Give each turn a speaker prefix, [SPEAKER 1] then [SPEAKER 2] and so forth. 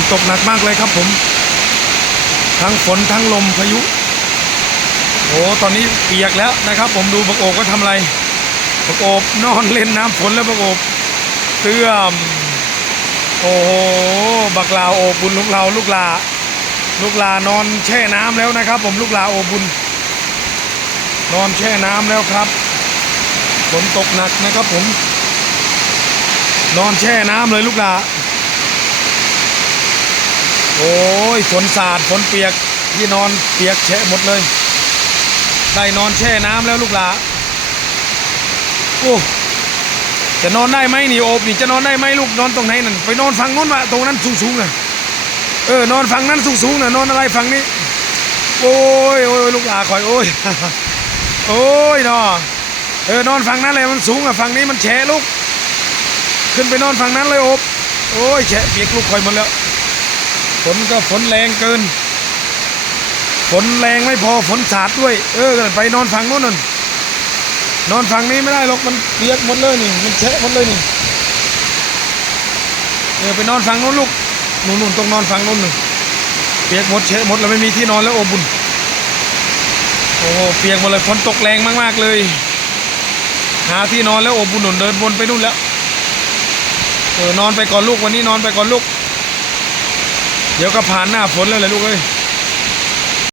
[SPEAKER 1] นตกหนักมากเลยครับผม ทั้งฝนทั้งลมพายุโอ้ตอนนี้เปียกแล้วนะครับ ผมดูบักโอบก็ทำอะไรบักโอบนอนเล่นน้ำฝนแล้วบักโอบเตื้อมโอ้โหบักลาโอบบุญลูกเราลูกลา ลูกลานอนแช่น้ำแล้วนะครับ ผมลูกลาโอบบุญ นอนแช่น้ำแล้วครับฝนตกหนักนะครับ ผม นอนแช่น้ำเลยลูกลา โอ้ยฝนสาดฝนเปียกที่นอนเปียกแฉะหมดเลย ได้นอนแช่น้ำแล้วลูกหลาโอ้จะนอนได้ไหมนี่โอบนี่จะนอนได้ไหมลูกนอนตรงไหนนั่นไปนอนฝั่งนู้นวะตรงนั้นสูงๆน่ะเออนอนฝั่งนั้นสูงๆน่ะนอนอะไรฝั่งนี้ โอ้ยโอ้ยลูกหลาคอยโอ้ยโอ้ยนอเออนอนฝั่งนั้นเลยมันสูงอะฝั่งนี้มันแฉะลูก ขึ้นไปนอนฝั่งนั้นเลยโอบโอ้ยแฉะเปียกลูกคอยหมดแล้ว ฝนก็ฝนแรงเกิน ฝนแรงไม่พอฝนสาดด้วย เออไปนอนฝั่งนู้นนนนอนฝั่งนี้ไม่ได้หรอกมันเปียกหมดเลยนี่ มันแฉะหมดเลยนี่เออไปนอนฝั่งนู้นลูกหนู่นนู่นต้องนอนฝั่งนู้นนึงเปียกหมดแฉะหมดแล้วไม่มีที่นอนแล้วโอบุญโอ้เปียกหมดเลยฝนตกแรงมากๆเลย หาที่นอนแล้วโอบุญหนุนเดินวนไปนู่นแล้วเออนอนไปก่อนลูกวันนี้นอนไปก่อนลูก เดี๋ยวก็ผ่านหน้าฝนแล้วแหละลูกเอ้ย